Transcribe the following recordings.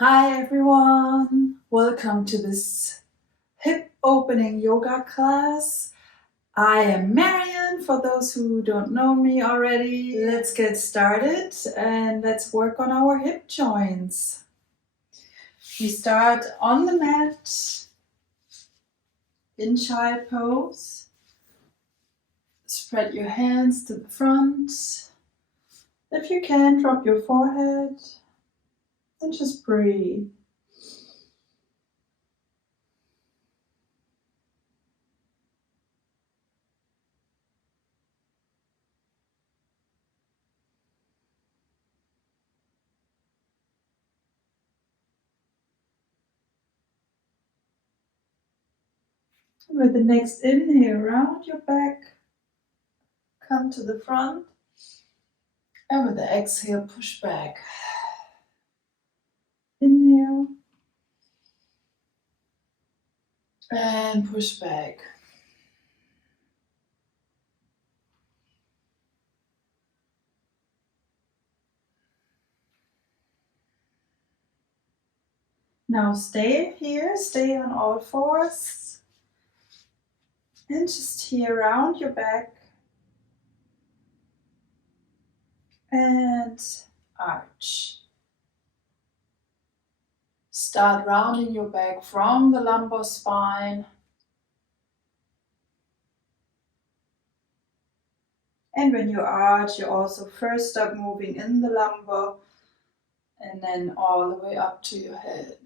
Hi everyone, welcome to this hip opening yoga class. I am Marion, for those who don't know me already. Let's get started and let's work on our hip joints. We start on the mat in child pose. Spread your hands to the front. If you can, drop your forehead and just breathe. With the next inhale, round your back, come to the front, and with the exhale, push back. Inhale, and push back. Now stay here, stay on all fours, and just here, round your back, and arch. Start rounding your back from the lumbar spine. And when you arch, you also first start moving in the lumbar and then all the way up to your head.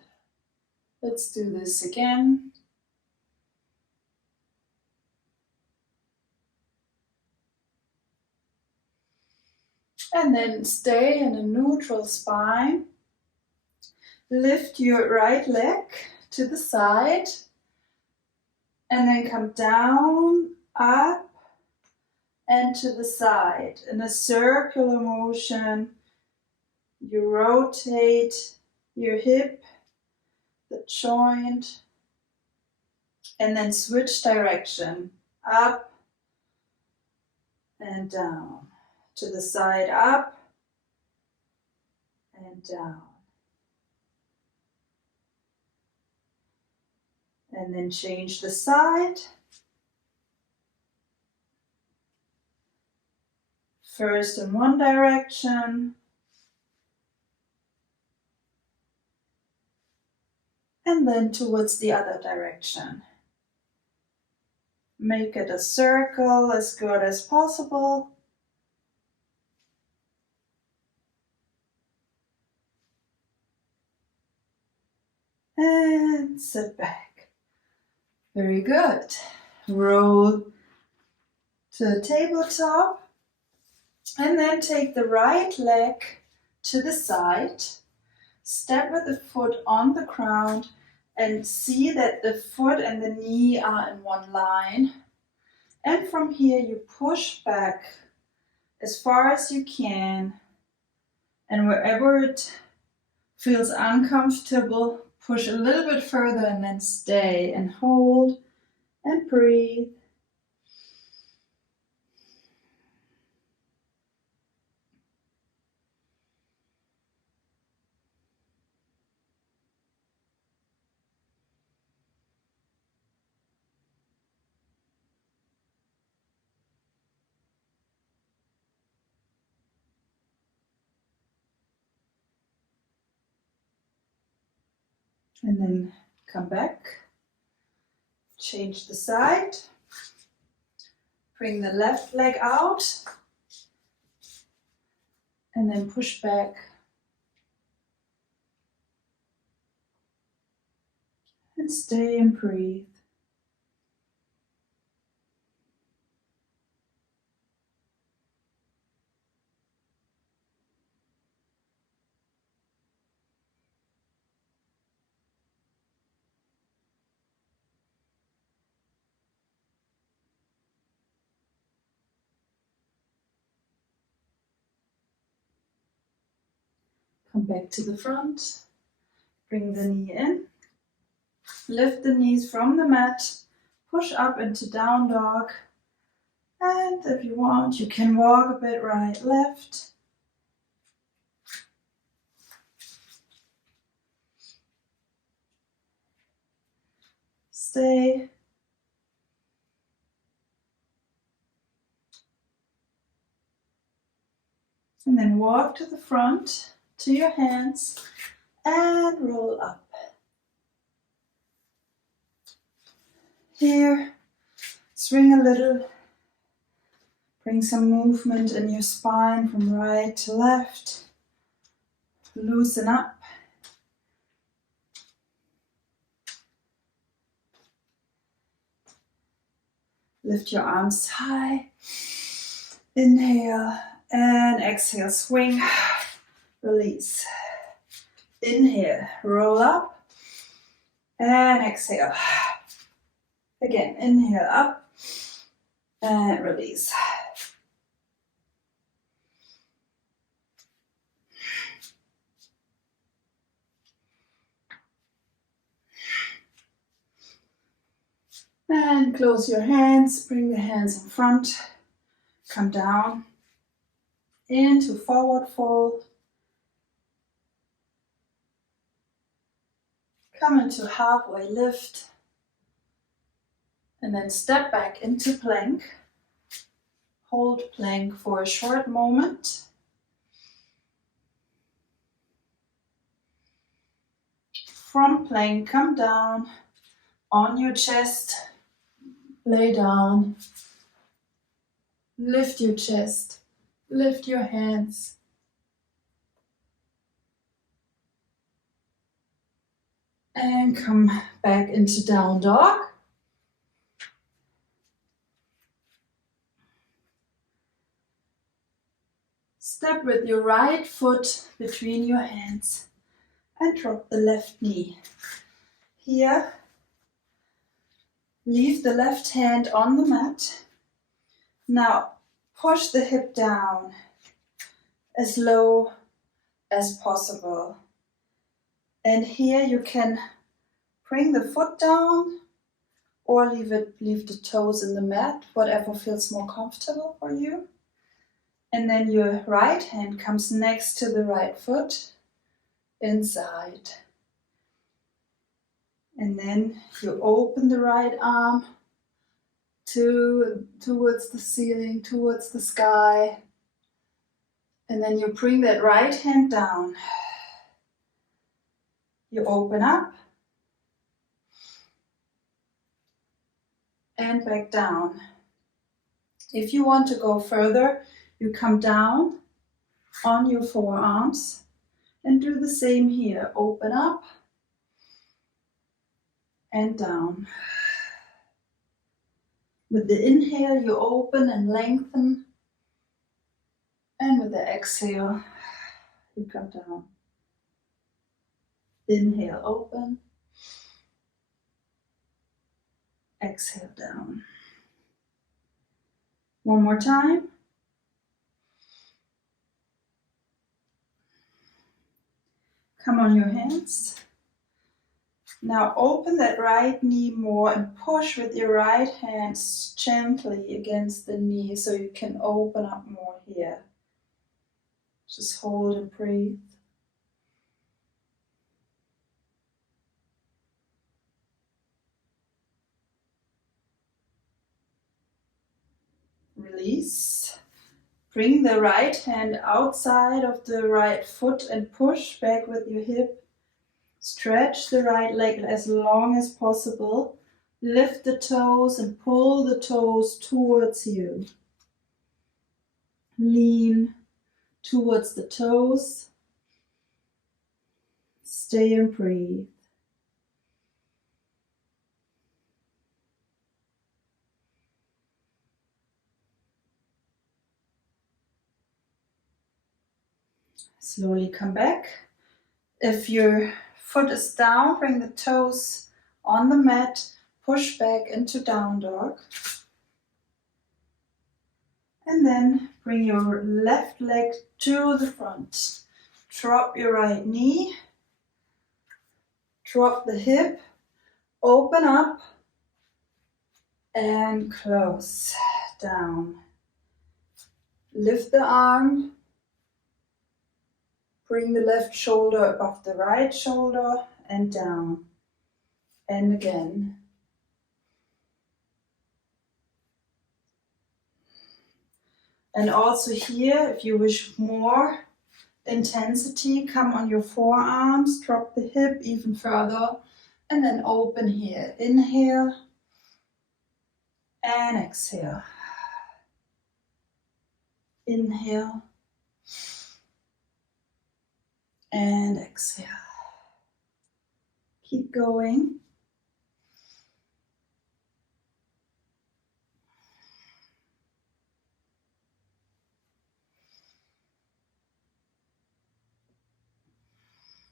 Let's do this again. And then stay in a neutral spine. Lift your right leg to the side and then come down, up, and to the side. In a circular motion, you rotate your hip, the joint, and then switch direction, up and down, to the side, up and down. And then change the side. First in one direction, and then towards the other direction. Make it a circle as good as possible. And sit back. Very good. Roll to the tabletop and then take the right leg to the side. Step with the foot on the ground and see that the foot and the knee are in one line. And from here you push back as far as you can. And wherever it feels uncomfortable, push a little bit further and then stay and hold and breathe. And then come back, change the side, bring the left leg out, and then push back. And stay and breathe. Come back to the front, bring the knee in, lift the knees from the mat, push up into down dog, and if you want, you can walk a bit right, left. Stay. And then walk to the front, to your hands, and roll up. Here, swing a little. Bring some movement in your spine from right to left. Loosen up. Lift your arms high. Inhale and exhale. Swing. Release. Inhale. Roll up. And exhale. Again, inhale up. And release. And close your hands, bring the hands in front, come down into forward fold, come into halfway lift, and then step back into plank. Hold plank for a short moment. From plank, come down on your chest. Lay down, lift your chest, lift your hands. And come back into down dog. Step with your right foot between your hands and drop the left knee. Here, leave the left hand on the mat. Now push the hip down as low as possible. And here you can bring the foot down or leave the toes in the mat, whatever feels more comfortable for you. And then your right hand comes next to the right foot, inside. And then you open the right arm towards the ceiling, towards the sky. And then you bring that right hand down. You open up and back down. If you want to go further, you come down on your forearms and do the same here. Open up and down. With the inhale, you open and lengthen. And with the exhale, you come down. Inhale, open. Exhale, down. One more time. Come on your hands. Now open that right knee more and push with your right hands gently against the knee so you can open up more here. Just hold and breathe. Release. Bring the right hand outside of the right foot and push back with your hip. Stretch the right leg as long as possible. Lift the toes and pull the toes towards you. Lean towards the toes. Stay and breathe. Slowly come back. If your foot is down, bring the toes on the mat, push back into down dog. And then bring your left leg to the front. Drop your right knee. Drop the hip. Open up and close down. Lift the arm. Bring the left shoulder above the right shoulder and down. And again. And also here, if you wish more intensity, come on your forearms, drop the hip even further, and then open here. Inhale and exhale. Inhale and exhale. Keep going.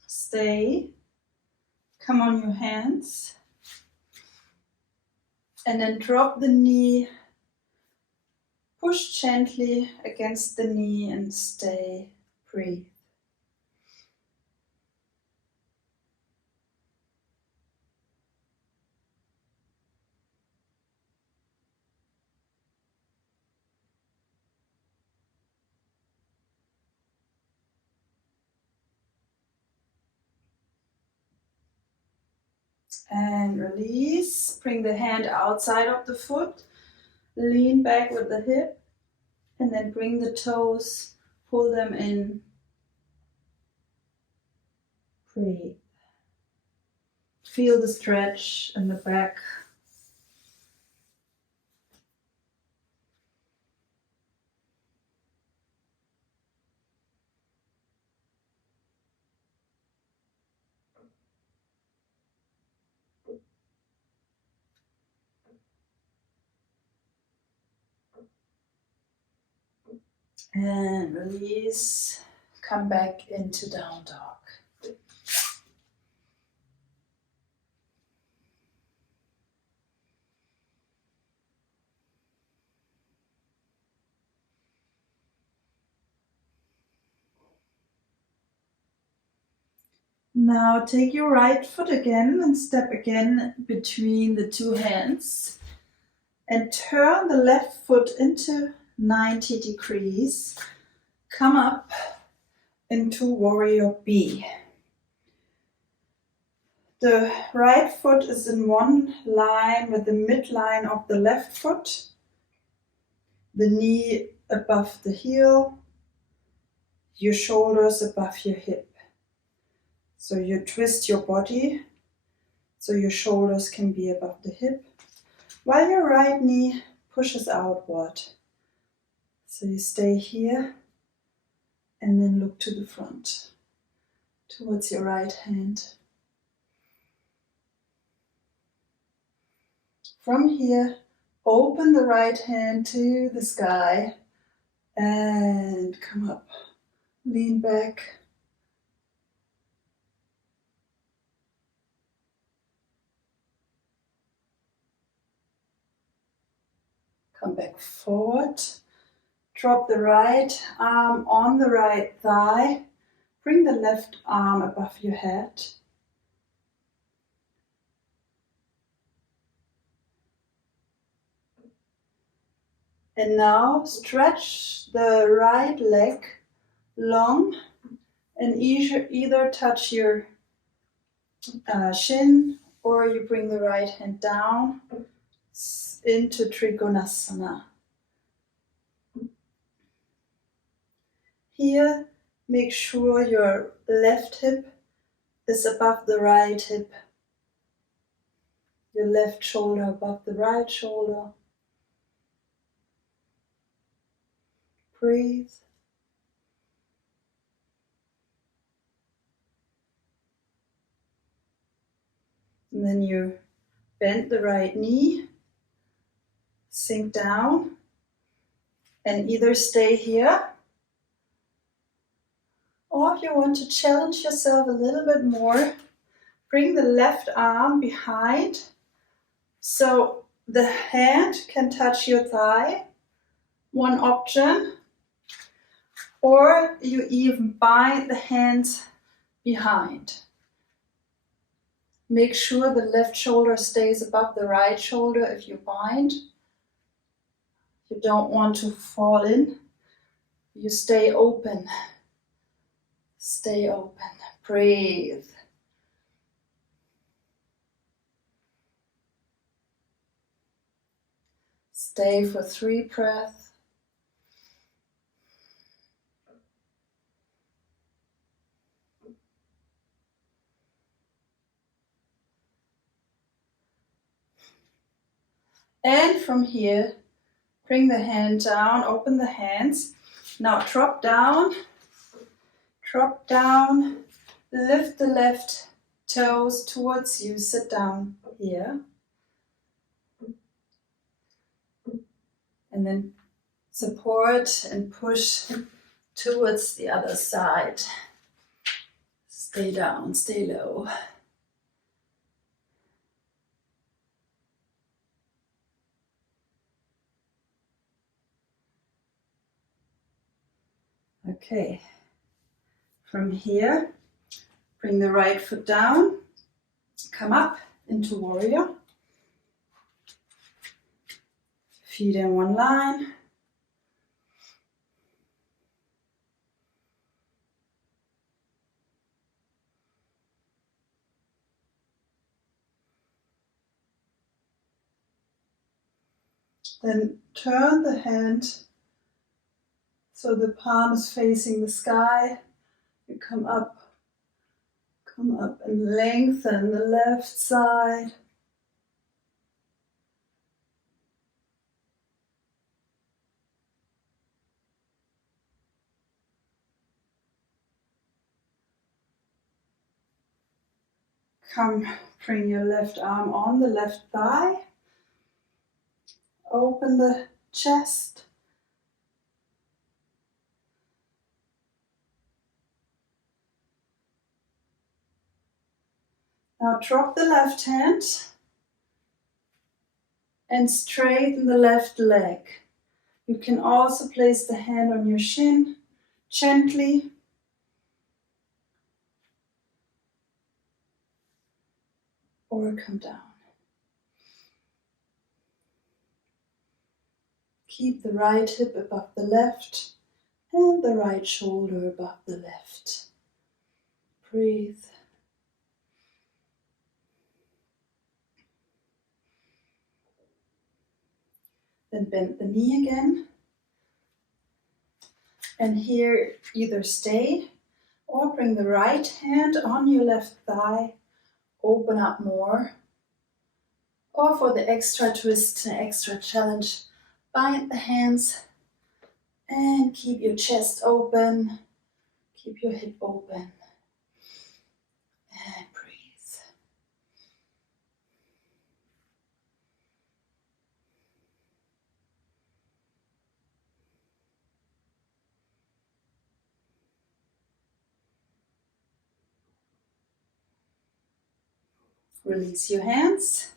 Stay. Come on your hands. And then drop the knee. Push gently against the knee and stay. Breathe. And release. Bring the hand outside of the foot. Lean back with the hip. And then bring the toes. Pull them in. Breathe. Feel the stretch in the back. And release. Come back into down dog. Now take your right foot again and step again between the two hands and turn the left foot into 90 degrees. Come up into warrior B. The right foot is in one line with the midline of the left foot. The knee above the heel, your shoulders above your hip. So you twist your body so your shoulders can be above the hip, while your right knee pushes outward. So you stay here and then look to the front, towards your right hand. From here, open the right hand to the sky and come up. Lean back. Come back forward. Drop the right arm on the right thigh. Bring the left arm above your head. And now stretch the right leg long and either touch your shin or you bring the right hand down into Trikonasana. Here, make sure your left hip is above the right hip. Your left shoulder above the right shoulder. Breathe. And then you bend the right knee, sink down, and either stay here, or if you want to challenge yourself a little bit more, bring the left arm behind so the hand can touch your thigh, one option, or you even bind the hands behind. Make sure the left shoulder stays above the right shoulder if you bind. You don't want to fall in. You stay open. Stay open. Breathe. Stay for 3 breaths. And from here, bring the hand down, open the hands. Now drop down, lift the left toes towards you, sit down here. And then support and push towards the other side. Stay down, stay low. Okay, from here, bring the right foot down, come up into warrior. Feet in one line. Then turn the hand so the palm is facing the sky. You come up and lengthen the left side. Bring your left arm on the left thigh. Open the chest. Now drop the left hand and straighten the left leg. You can also place the hand on your shin gently. Or come down. Keep the right hip above the left and the right shoulder above the left. Breathe. Then bend the knee again. And here either stay or bring the right hand on your left thigh. Open up more. Or for the extra twist, an extra challenge, bind the hands and keep your chest open. Keep your hip open. And breathe. Release your hands.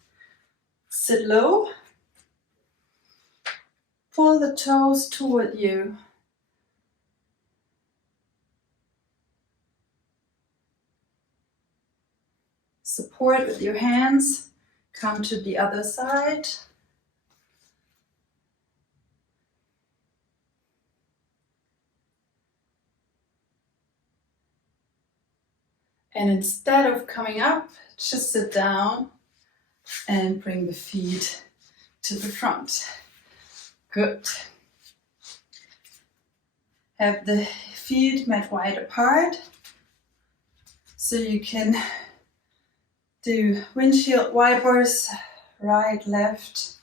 Sit low. Pull the toes toward you. Support with your hands. Come to the other side. And instead of coming up, just sit down and bring the feet to the front. Good. Have the feet mat wide apart so you can do windshield wipers, right, left.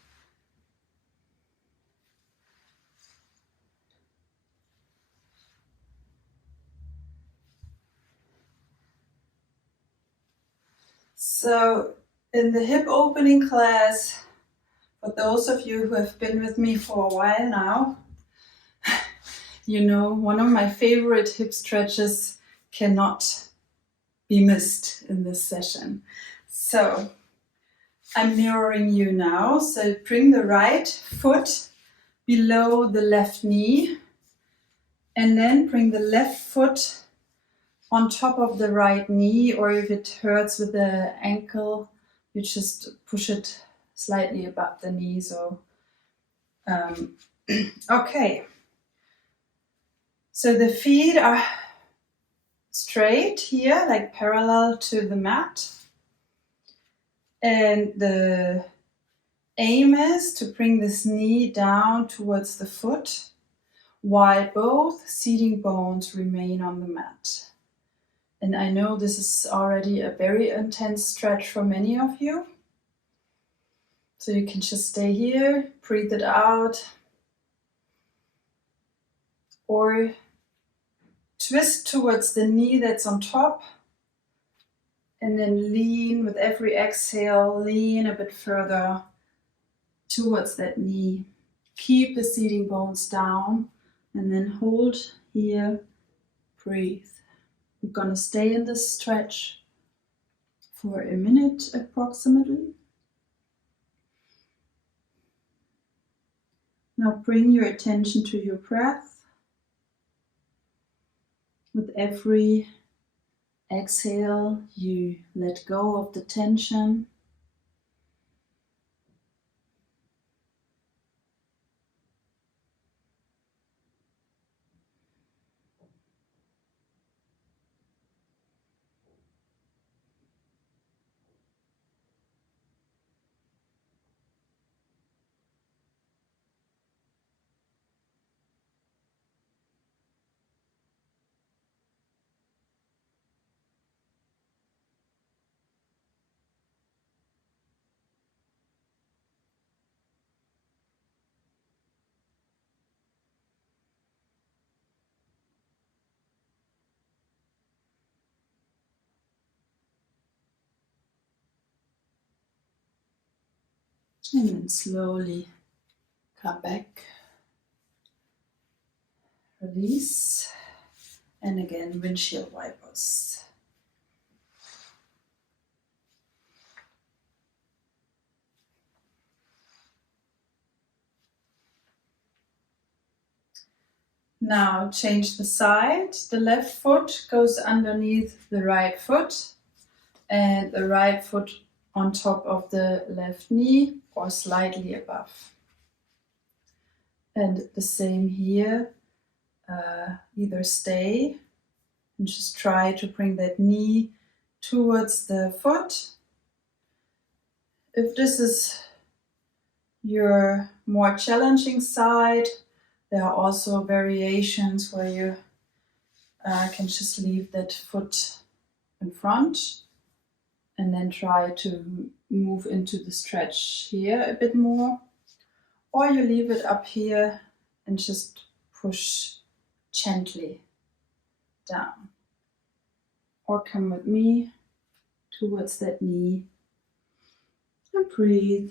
So in the hip opening class, for those of you who have been with me for a while now, you know one of my favorite hip stretches cannot be missed in this session. So I'm mirroring you now. So bring the right foot below the left knee and then bring the left foot on top of the right knee, or if it hurts with the ankle, you just push it slightly above the knee. So, okay. So the feet are straight here, like parallel to the mat. And the aim is to bring this knee down towards the foot, while both seating bones remain on the mat. And I know this is already a very intense stretch for many of you. So you can just stay here, breathe it out, or twist towards the knee that's on top, and then lean with every exhale, lean a bit further towards that knee. Keep the seating bones down and then hold here, breathe. We're gonna stay in this stretch for a minute approximately. Now bring your attention to your breath. With every exhale, you let go of the tension. And then slowly come back. Release. And again, windshield wipers. Now change the side. The left foot goes underneath the right foot and the right foot on top of the left knee or slightly above. And the same here, either stay and just try to bring that knee towards the foot. If this is your more challenging side, there are also variations where you can just leave that foot in front and then try to move into the stretch here a bit more. Or you leave it up here and just push gently down. Or come with me towards that knee and breathe.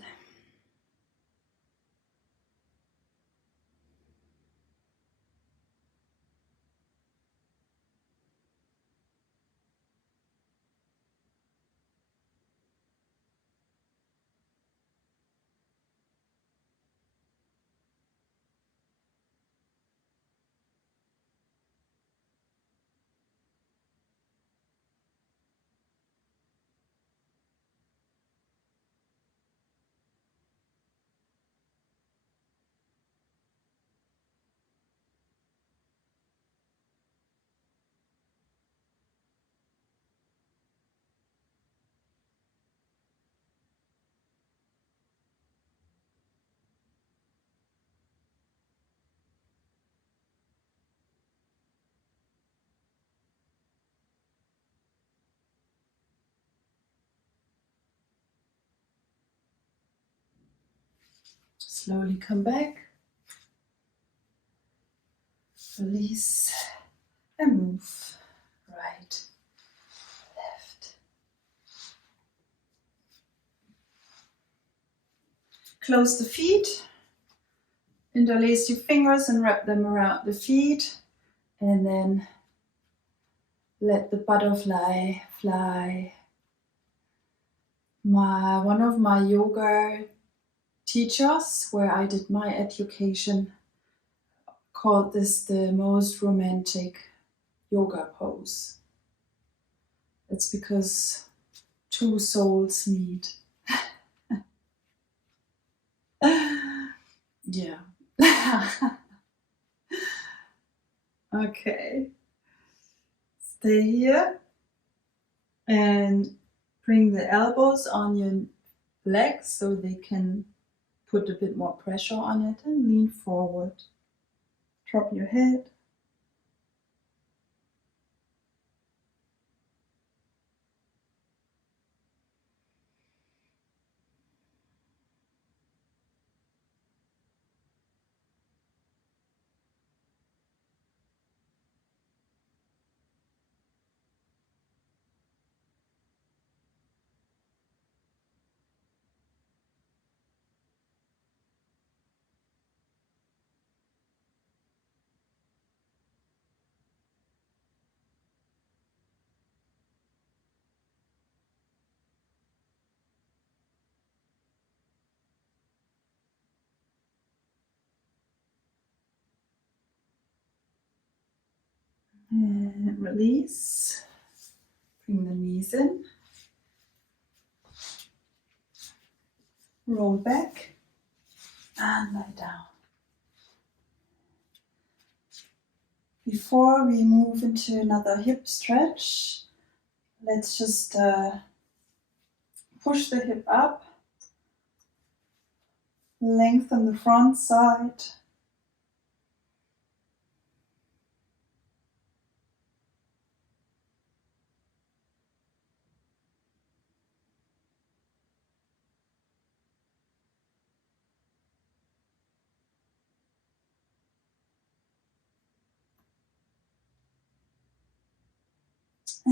Slowly come back. Release and move. Right, left. Close the feet. Interlace your fingers and wrap them around the feet. And then let the butterfly fly. One of my yoga teachers, where I did my education, called this the most romantic yoga pose. It's because two souls meet. Yeah. Okay. Stay here and bring the elbows on your legs so they can put a bit more pressure on it and lean forward. Drop your head. And release. Bring the knees in. Roll back and lie down. Before we move into another hip stretch, let's just push the hip up, lengthen the front side.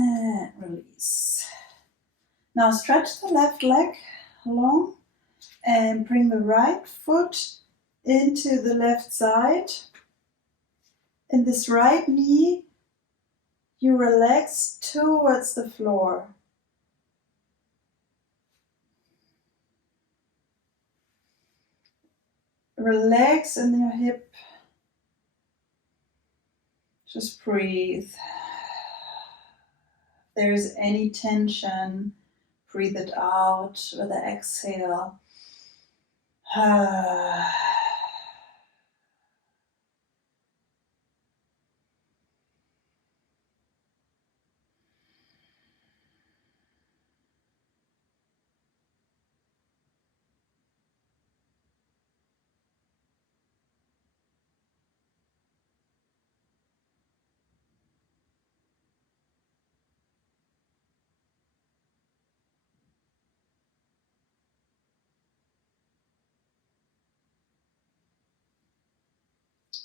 And release. Now stretch the left leg long and bring the right foot into the left side. And this right knee, you relax towards the floor. Relax in your hip. Just breathe. If there is any tension, breathe it out with the exhale.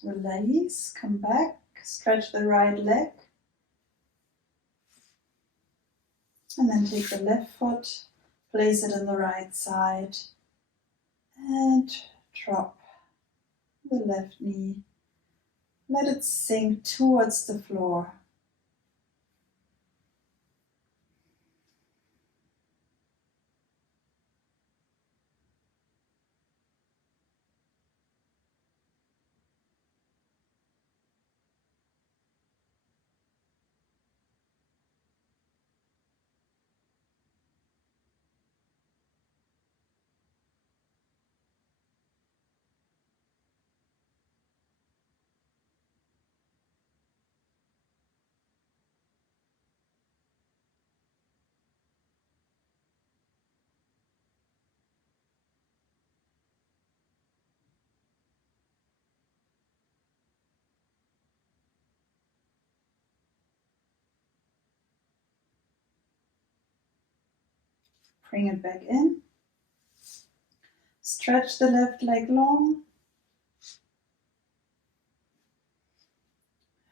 Release, come back, stretch the right leg. And then take the left foot, place it in the right side. And drop the left knee. Let it sink towards the floor. Bring it back in. Stretch the left leg long.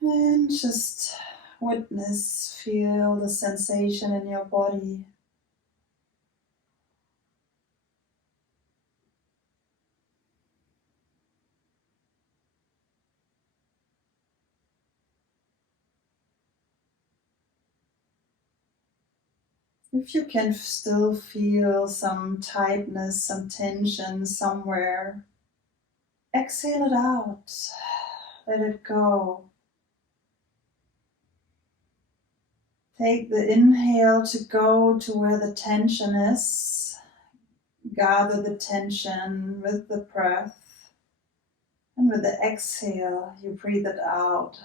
And just witness, feel the sensation in your body. If you can still feel some tightness, some tension somewhere, exhale it out. Let it go. Take the inhale to go to where the tension is. Gather the tension with the breath. And with the exhale, you breathe it out.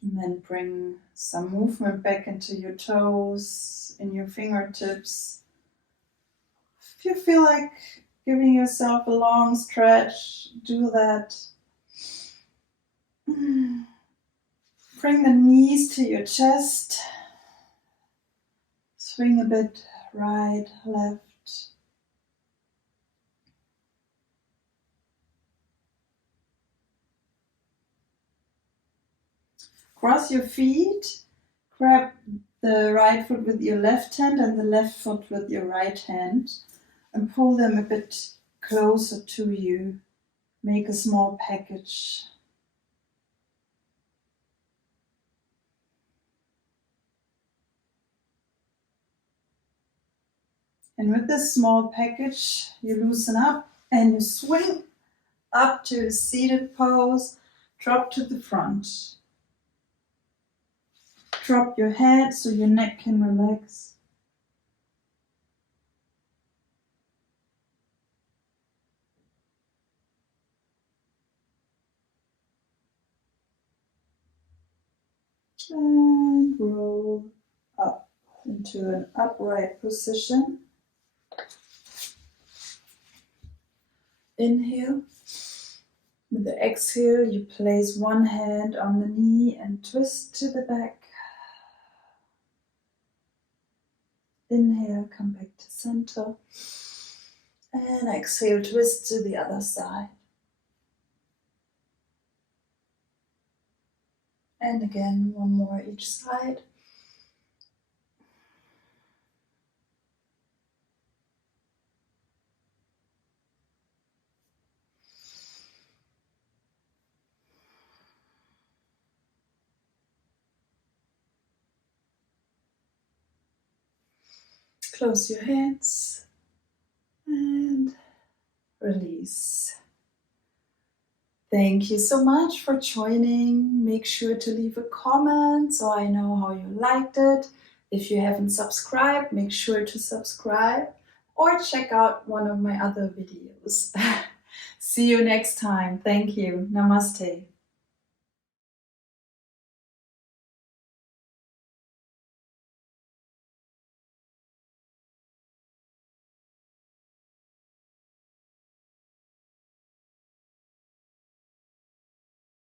And then bring some movement back into your toes, in your fingertips. If you feel like giving yourself a long stretch, do that. Bring the knees to your chest. Swing a bit right, left. Cross your feet, grab the right foot with your left hand and the left foot with your right hand and pull them a bit closer to you. Make a small package. And with this small package, you loosen up and you swing up to the seated pose, drop to the front. Drop your head so your neck can relax. And roll up into an upright position. Inhale. With the exhale, you place one hand on the knee and twist to the back. Inhale, come back to center. And exhale, twist to the other side. And again, one more each side. Close your hands and release. Thank you so much for joining. Make sure to leave a comment so I know how you liked it. If you haven't subscribed, make sure to subscribe or check out one of my other videos. See you next time. Thank you. Namaste.